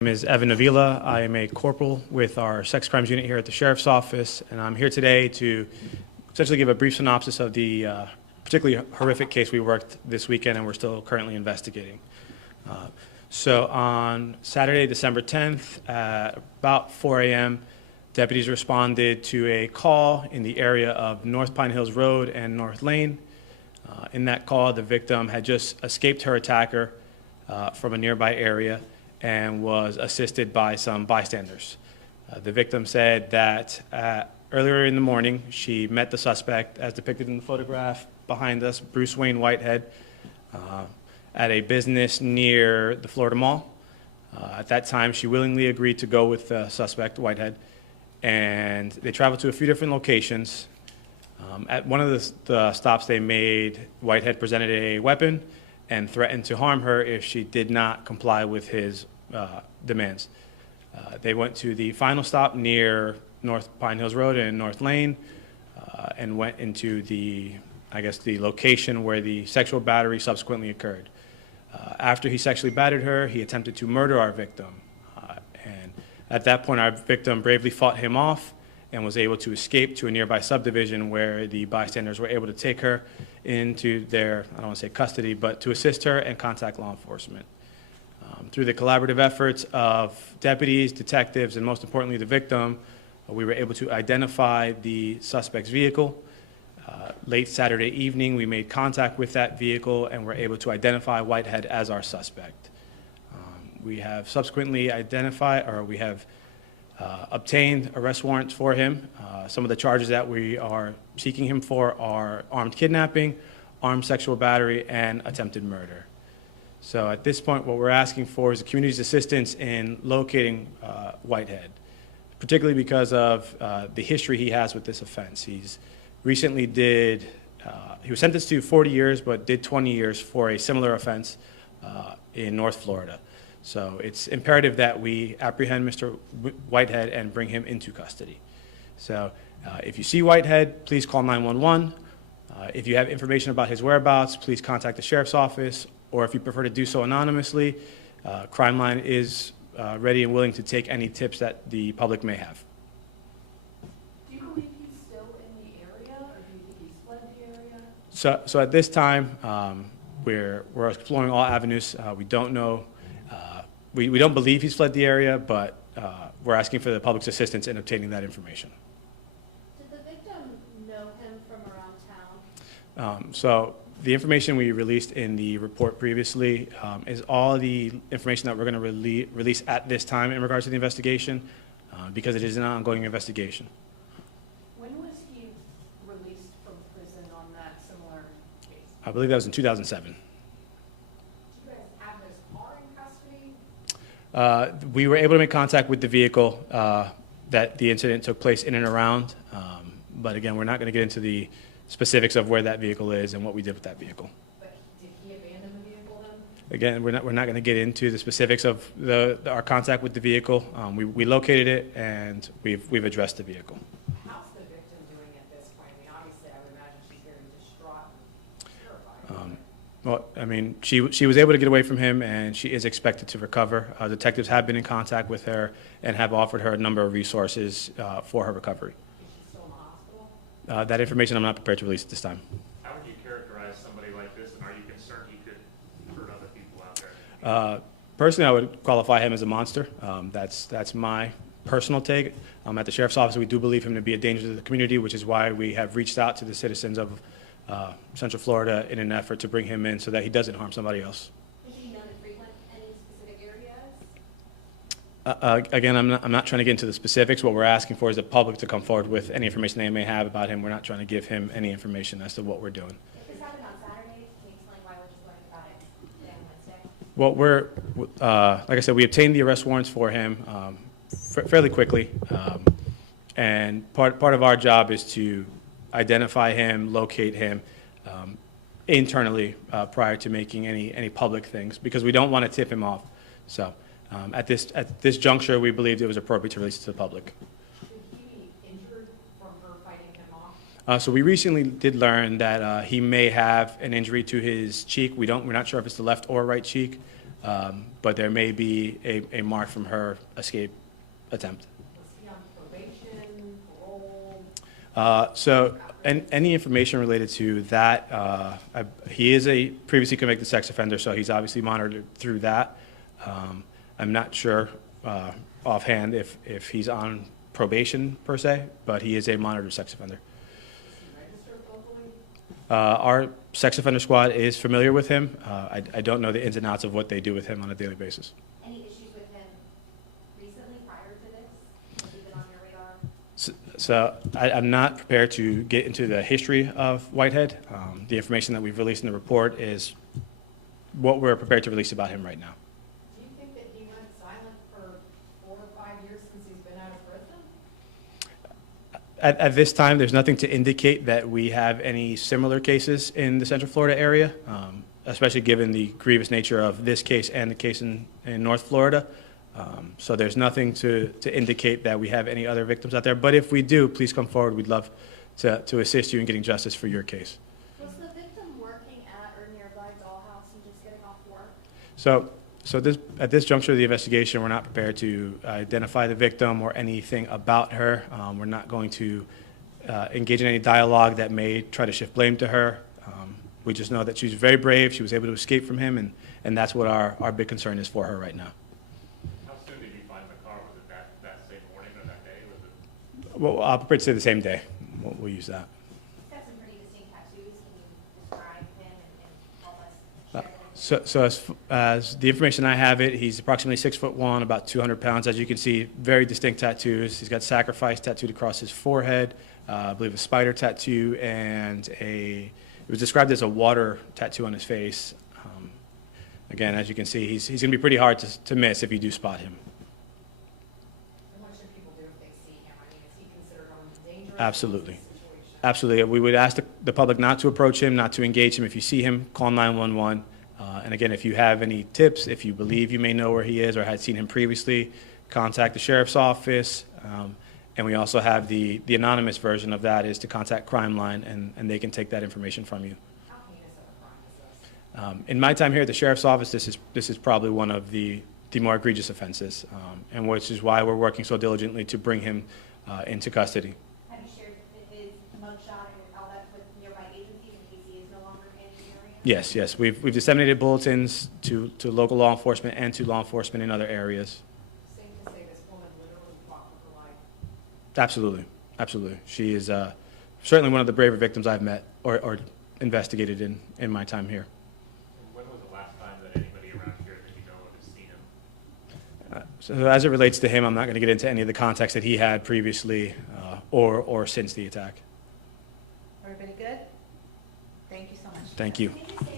My name is Evan Avila. I am a corporal with our sex crimes unit here at the Sheriff's Office, and I'm here today to essentially give a brief synopsis of the particularly horrific case we worked this weekend and we're still currently investigating. So on Saturday, December 10th, at about 4 a.m., deputies responded to a call in the area of North Pine Hills Road and North Lane. In that call, the victim had just escaped her attacker from a nearby area and was assisted by some bystanders. The victim said that earlier in the morning, she met the suspect, as depicted in the photograph behind us, Bruce Wayne Whitehead, at a business near the Florida Mall. At that time, she willingly agreed to go with the suspect, Whitehead, and they traveled to a few different locations. At one of the stops they made, Whitehead presented a weapon and threatened to harm her if she did not comply with his demands. They went to the final stop near North Pine Hills Road and North Lane and went into the location where the sexual battery subsequently occurred. After he sexually battered her, he attempted to murder our victim. And at that point, our victim bravely fought him off and was able to escape to a nearby subdivision where the bystanders were able to take her into their, I don't want to say custody, but to assist her and contact law enforcement. Through the collaborative efforts of deputies, detectives, and most importantly the victim, we were able to identify the suspect's vehicle. Late Saturday evening, we made contact with that vehicle and were able to identify Whitehead as our suspect. We have subsequently obtained arrest warrants for him. Some of the charges that we are seeking him for are armed kidnapping, armed sexual battery, and attempted murder. So at this point, what we're asking for is the community's assistance in locating Whitehead, particularly because of the history he has with this offense. He's recently he was sentenced to 40 years, but did 20 years for a similar offense in North Florida. So it's imperative that we apprehend Mr. Whitehead and bring him into custody. So if you see Whitehead, please call 911. If you have information about his whereabouts, please contact the Sheriff's Office, or if you prefer to do so anonymously, Crime Line is ready and willing to take any tips that the public may have. Do you believe he's still in the area, or do you think he's fled the area? So at this time, we're exploring all avenues. We don't know. We don't believe he's fled the area, but we're asking for the public's assistance in obtaining that information. Did the victim know him from around town? So the information we released in the report previously is all the information that we're going to release at this time in regards to the investigation, because it is an ongoing investigation. When was he released from prison on that similar case? I believe that was in 2007. Do you guys have his car in custody? We were able to make contact with the vehicle that the incident took place in and around, but again, we're not going to get into the specifics of where that vehicle is and what we did with that vehicle. But did he abandon the vehicle then? Again, we're not going to get into the specifics of our contact with the vehicle. We located it and we've addressed the vehicle. How's the victim doing at this point? I mean, obviously, I would imagine she's very distraught and terrified. Well, I mean, she was able to get away from him, and she is expected to recover. Detectives have been in contact with her and have offered her a number of resources for her recovery. Is she still in the hospital? That information I'm not prepared to release at this time. How would you characterize somebody like this, and are you concerned he could hurt other people out there? Personally, I would qualify him as a monster. That's my personal take. At the Sheriff's Office, we do believe him to be a danger to the community, which is why we have reached out to the citizens of Central Florida in an effort to bring him in so that he doesn't harm somebody else. Is he known to frequent any specific areas? Again, I'm not trying to get into the specifics. What we're asking for is the public to come forward with any information they may have about him. We're not trying to give him any information as to what we're doing. If this happened on Saturday, can you explain why we're just learning about it today Well, on Wednesday? like I said, we obtained the arrest warrants for him fairly quickly, and part of our job is to identify him, locate him internally prior to making any public things, because we don't want to tip him off. So at this juncture, we believed it was appropriate to release it to the public. Did he be injured from her fighting him off? So we recently did learn that he may have an injury to his cheek. We're not sure if it's the left or right cheek. but there may be a mark from her escape attempt. Was he on probation, parole? Any information related to that, he is a previously convicted sex offender, so he's obviously monitored through that. I'm not sure offhand if he's on probation per se, but he is a monitored sex offender. Is he registered locally? Our sex offender squad is familiar with him. I don't know the ins and outs of what they do with him on a daily basis. Any issues with him recently prior to this? Has he been on your radar? So I'm not prepared to get into the history of Whitehead. The information that we've released in the report is what we're prepared to release about him right now. Do you think that he went silent for 4 or 5 years since he's been out of prison? At this time, there's nothing to indicate that we have any similar cases in the Central Florida area, especially given the grievous nature of this case and the case in North Florida. So there's nothing to indicate that we have any other victims out there. But if we do, please come forward. We'd love to assist you in getting justice for your case. Was the victim working at or nearby Dollhouse and just getting off work? At this juncture of the investigation, we're not prepared to identify the victim or anything about her. We're not going to engage in any dialogue that may try to shift blame to her. We just know that she's very brave. She was able to escape from him, and that's what our big concern is for her right now. How soon did you find the car? Was it that same morning or that day? Was it? Well, I'm prepared to say the same day. We'll use that. He's got some pretty distinct tattoos. Can you describe him and help us share them? So as the information I have it, he's approximately 6'1", about 200 pounds. As you can see, very distinct tattoos. He's got sacrifice tattooed across his forehead, I believe a spider tattoo, and it was described as a water tattoo on his face. Again, as you can see, he's going to be pretty hard to miss if you do spot him. And what should people do if they see him? I mean, is he considered dangerous? Absolutely. What's the situation? Absolutely. We would ask the public not to approach him, not to engage him. If you see him, call 911. And again, if you have any tips, if you believe you may know where he is or had seen him previously, contact the sheriff's office. And we also have the anonymous version of that is to contact Crime Line, and they can take that information from you. How heinous of a crime is this? In my time here at the sheriff's office, this is probably one of the more egregious offenses, and which is why we're working so diligently to bring him into custody. Have you shared his mugshot and all that with nearby agencies in case he is no longer in the area? Yes. We've disseminated bulletins to local law enforcement and to law enforcement in other areas. Safe to say this woman literally fought for her life. Absolutely. She is certainly one of the braver victims I've met or investigated in my time here. And when was the last time that anybody around here that you know of has seen him? So as it relates to him, I'm not going to get into any of the context that he had previously or since the attack. Everybody good? Thank you so much. Thank you. Can you say